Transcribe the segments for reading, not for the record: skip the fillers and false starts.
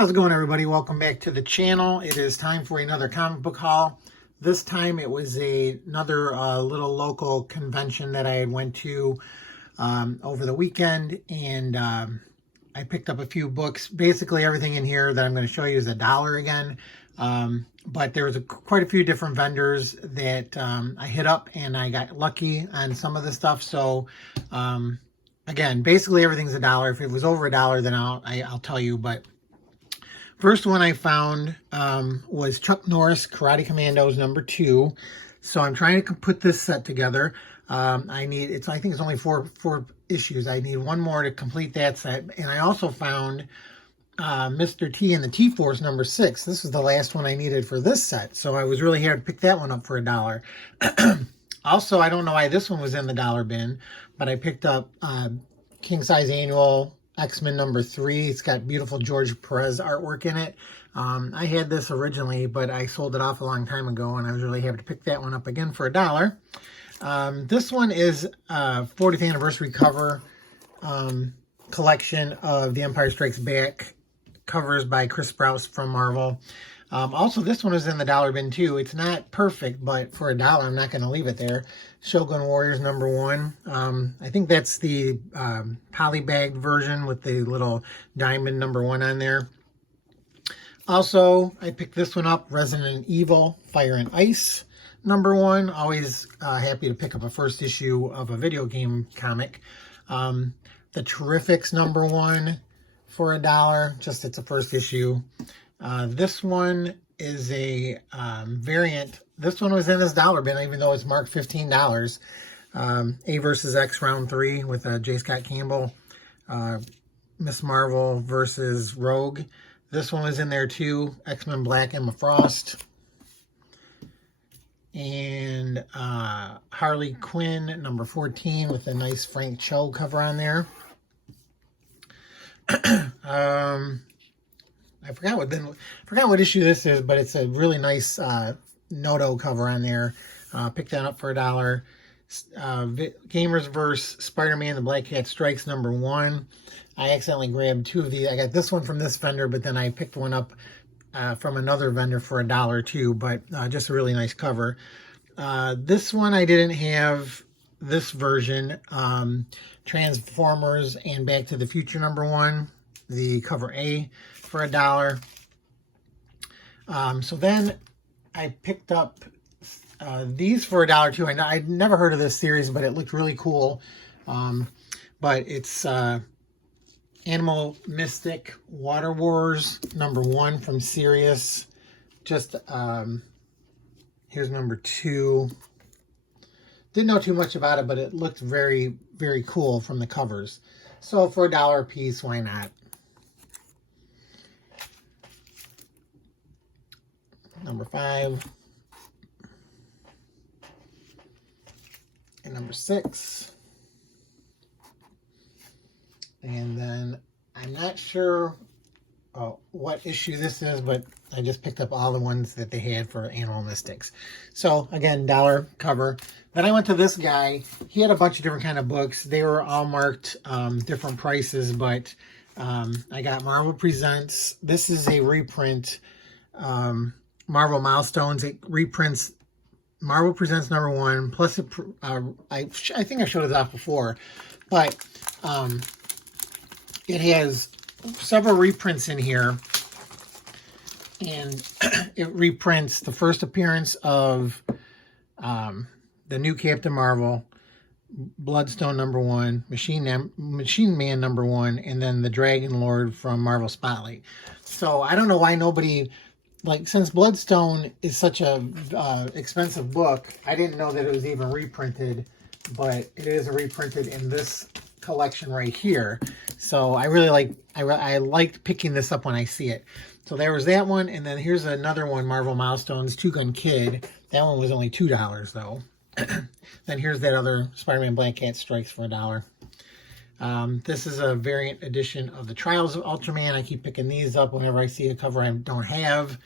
How's it going, everybody? Welcome back to the channel. It is time for another comic book haul. This time it was another little local convention that I went to over the weekend, and I picked up a few books. Basically everything in here that I'm going to show you is $1 again, but there was quite a few different vendors that I hit up, and I got lucky on some of the stuff. So again, basically everything's $1. If it was over $1, then I'll tell you. But first one I found was Chuck Norris Karate Commandos #2. So I'm trying to put this set together. I think it's only four issues. I need one more to complete that set. And I also found Mr. T and the T-Force #6. This is the last one I needed for this set. So I was really here to pick that one up for $1. Also, I don't know why this one was in the dollar bin, but I picked up King Size Annual X-Men #3. It's got beautiful George Perez artwork in it. I had this originally, but I sold it off a long time ago, and I was really happy to pick that one up again for $1. This one is a 40th anniversary cover collection of The Empire Strikes Back covers by Chris Sprouse from Marvel. Also, this one is in the dollar bin too. It's not perfect, but for $1, I'm not going to leave it there. Shogun Warriors #1. I think that's the polybagged version with the little diamond #1 on there. Also, I picked this one up, Resident Evil Fire and Ice #1. Always happy to pick up a first issue of a video game comic. The Terrifics #1 for $1. Just it's a first issue. This one is a variant. This one was in this dollar bin, even though it's marked $15. A versus X round 3 with J. Scott Campbell. Miss Marvel versus Rogue. This one was in there too. X-Men Black, Emma Frost. And Harley Quinn #14 with a nice Frank Cho cover on there. I forgot what issue this is, but it's a really nice Noto cover on there. Picked that up for $1. Gamers vs. Spider-Man The Black Cat Strikes #1. I accidentally grabbed two of these. I got this one from this vendor, but then I picked one up from another vendor for $1 too, but just a really nice cover. This one I didn't have this version. Transformers and Back to the Future #1, the cover A for $1. So then I picked up these for $1 too. I'd never heard of this series, but it looked really cool. But it's Animal Mystic Water Wars #1 from Sirius. Just here's #2. Didn't know too much about it, but it looked very, very cool from the covers. So for $1 a piece, why not? #5 and #6. And then I'm not sure what issue this is, but I just picked up all the ones that they had for Animal Mystics. So again, $1 cover. Then I went to this guy. He had a bunch of different kind of books. They were all marked different prices, but I got Marvel Presents. This is a reprint. Marvel Milestones. It reprints Marvel Presents #1. Plus, I think I showed it off before, but it has several reprints in here, and it reprints the first appearance of the new Captain Marvel, Bloodstone #1, Machine Man #1, and then the Dragon Lord from Marvel Spotlight. So I don't know why nobody, like, since Bloodstone is such a expensive book, I didn't know that it was even reprinted, but it is reprinted in this collection right here. So I really I liked picking this up when I see it. So there was that one, and then here's another one, Marvel Milestones, Two Gun Kid. That one was only $2 though. Then here's that other Spider-Man Black Cat Strikes for $1. This is a variant edition of the Trials of Ultraman. I keep picking these up whenever I see a cover I don't have.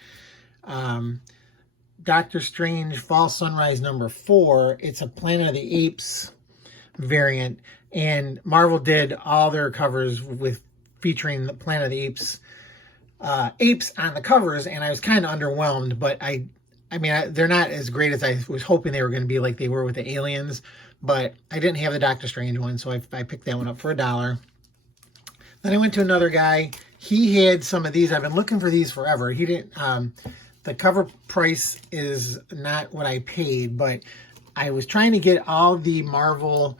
Doctor Strange Fall Sunrise #4. It's a Planet of the Apes variant, and Marvel did all their covers with featuring the Planet of the Apes apes on the covers, and I was kind of underwhelmed, but I mean, they're not as great as I was hoping they were going to be, like they were with the aliens, but I didn't have the Doctor Strange one, so I picked that one up for $1. Then I went to another guy. He had some of these. I've been looking for these forever. He didn't, the cover price is not what I paid, but I was trying to get all the Marvel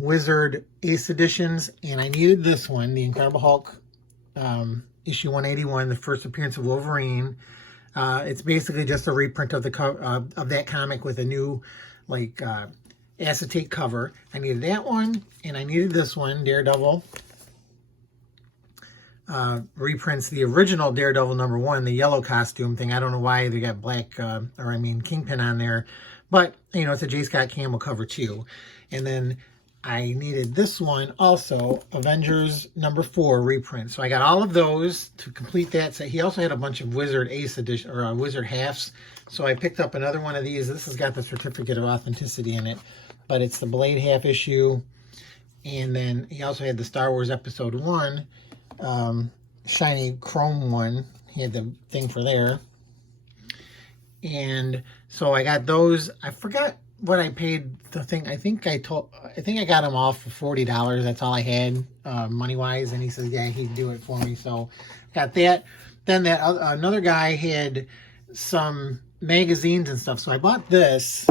Wizard Ace editions, and I needed this one, the Incredible Hulk issue 181, the first appearance of Wolverine. It's basically just a reprint of the cover of that comic with a new, like, acetate cover. I needed that one, and I needed this one, Daredevil. Reprints the original Daredevil #1, the yellow costume thing. I don't know why they got black, Kingpin on there, but, you know, it's a J. Scott Campbell cover too. And then I needed this one also, Avengers #4 reprint. So I got all of those to complete that set. He also had a bunch of Wizard Ace edition, or Wizard halves. So I picked up another one of these. This has got the certificate of authenticity in it, but it's the Blade half issue. And then he also had the Star Wars Episode 1, shiny chrome one. He had the thing for there. And so I got those. I forgot what I paid the thing. I think I got them all for $40. That's all I had, money wise. And he says, yeah, he'd do it for me. So got that. Then that another guy had some magazines and stuff. So I bought this.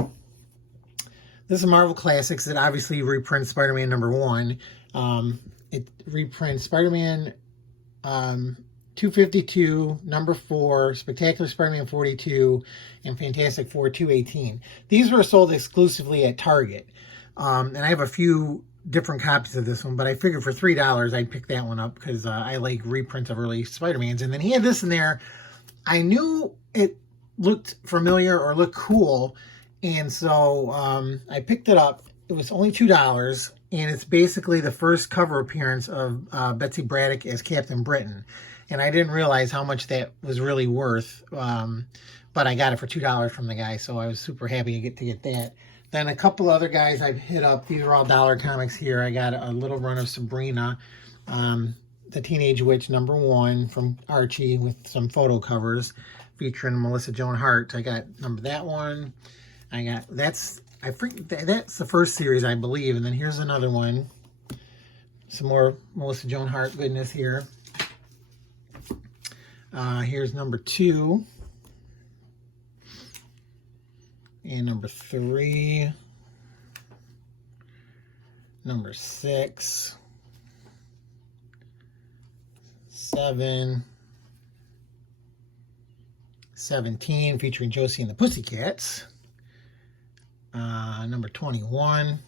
This is Marvel Classics. It obviously reprints Spider-Man #1. It reprints Spider-Man 252, #4, Spectacular Spider-Man 42, and Fantastic Four 218. These were sold exclusively at Target. And I have a few different copies of this one, but I figured for $3 I'd pick that one up because I like reprints of early Spider-Mans. And then he had this in there. I knew it looked familiar or looked cool, and so I picked it up. It was only $2, and it's basically the first cover appearance of Betsy Braddock as Captain Britain. And I didn't realize how much that was really worth, but I got it for $2 from the guy, so I was super happy to get that. Then a couple other guys I've hit up. These are all dollar comics here. I got a little run of Sabrina, the Teenage Witch #1 from Archie with some photo covers featuring Melissa Joan Hart. I got that one. That's the first series, I believe. And then here's another one. Some more Melissa Joan Hart goodness here. Here's #2. And #3. #6. 7. 17, featuring Josie and the Pussycats. #21.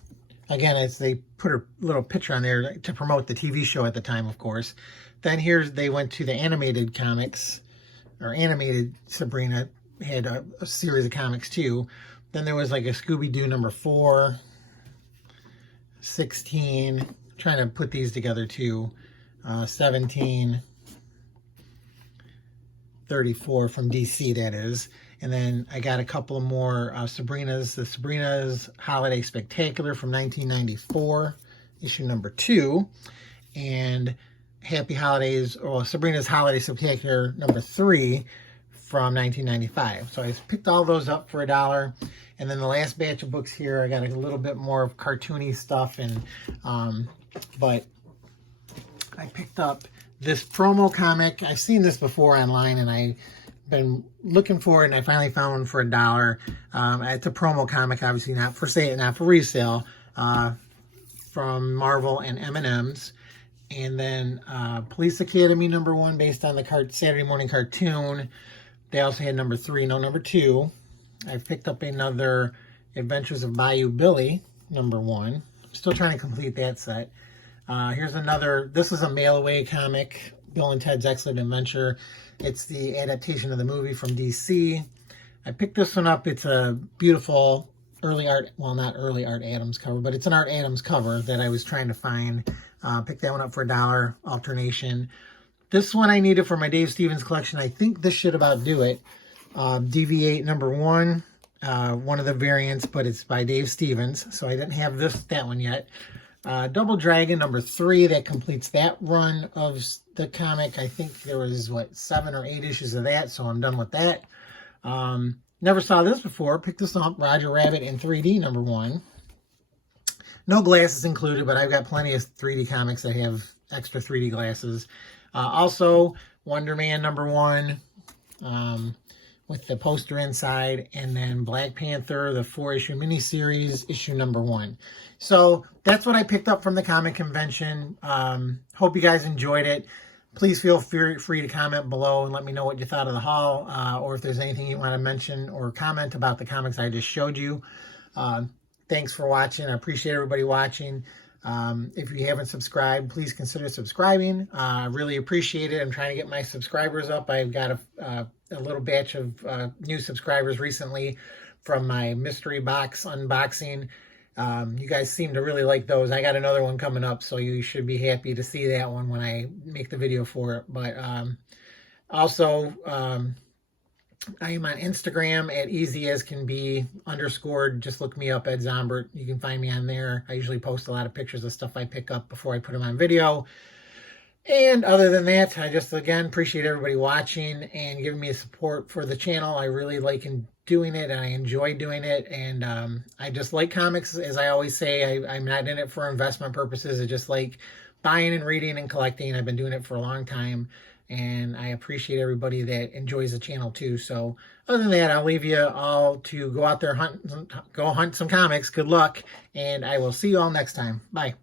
Again, as they put a little picture on there to promote the TV show at the time, of course. Then they went to the animated comics, or animated Sabrina had a series of comics too. Then there was like a Scooby-Doo #4, 16, trying to put these together too, 17, 34 from DC, that is. And then I got a couple more Sabrina's, the Sabrina's Holiday Spectacular from 1994, issue #2, and Happy Holidays, or Sabrina's Holiday Spectacular #3 from 1995. So I picked all those up for $1. And then the last batch of books here, I got a little bit more of cartoony stuff, and but I picked up this promo comic. I've seen this before online, and I've been looking for it, and I finally found one for $1. It's a promo comic, obviously not for sale, not for resale, from Marvel and M&M's. And then Police Academy #1, based on the Saturday morning cartoon. They also had #3, no #2. I've picked up another Adventures of Bayou Billy #1. I'm still trying to complete that set. Here's another. This is a mail-away comic, Bill and Ted's Excellent Adventure. It's the adaptation of the movie from DC. I picked this one up. It's a beautiful early art, well, not early Art Adams cover, but it's an Art Adams cover that I was trying to find. Picked that one up for $1, alternation. This one I needed for my Dave Stevens collection. I think this should about do it. DV8 #1, one of the variants, but it's by Dave Stevens, so I didn't have that one yet. Double Dragon number 3, that completes that run of the comic. I think there was, what, 7 or 8 issues of that, so I'm done with that. Never saw this before. Picked this up, Roger Rabbit in 3D number 1. No glasses included, but I've got plenty of 3D comics that have extra 3D glasses. Also, Wonder Man number 1. With the poster inside, and then Black Panther, the 4-issue miniseries, issue number 1. So that's what I picked up from the comic convention. Hope you guys enjoyed it. Please feel free to comment below and let me know what you thought of the haul, or if there's anything you want to mention or comment about the comics I just showed you. Thanks for watching. I appreciate everybody watching. If you haven't subscribed, please consider subscribing. I really appreciate it. I'm trying to get my subscribers up. I've got a little batch of new subscribers recently from my mystery box unboxing. You guys seem to really like those. I got another one coming up, so you should be happy to see that one when I make the video for it. But also, I am on Instagram at easyascanbe_. Just look me up, Ed Zombert. You can find me on there. I usually post a lot of pictures of stuff I pick up before I put them on video. And other than that, I just, again, appreciate everybody watching and giving me support for the channel. I really like doing it, and I enjoy doing it. And I just like comics. As I always say, I'm not in it for investment purposes. I just like buying and reading and collecting. I've been doing it for a long time. And I appreciate everybody that enjoys the channel too. So other than that, I'll leave you all to go out there, go hunt some comics. Good luck. And I will see you all next time. Bye.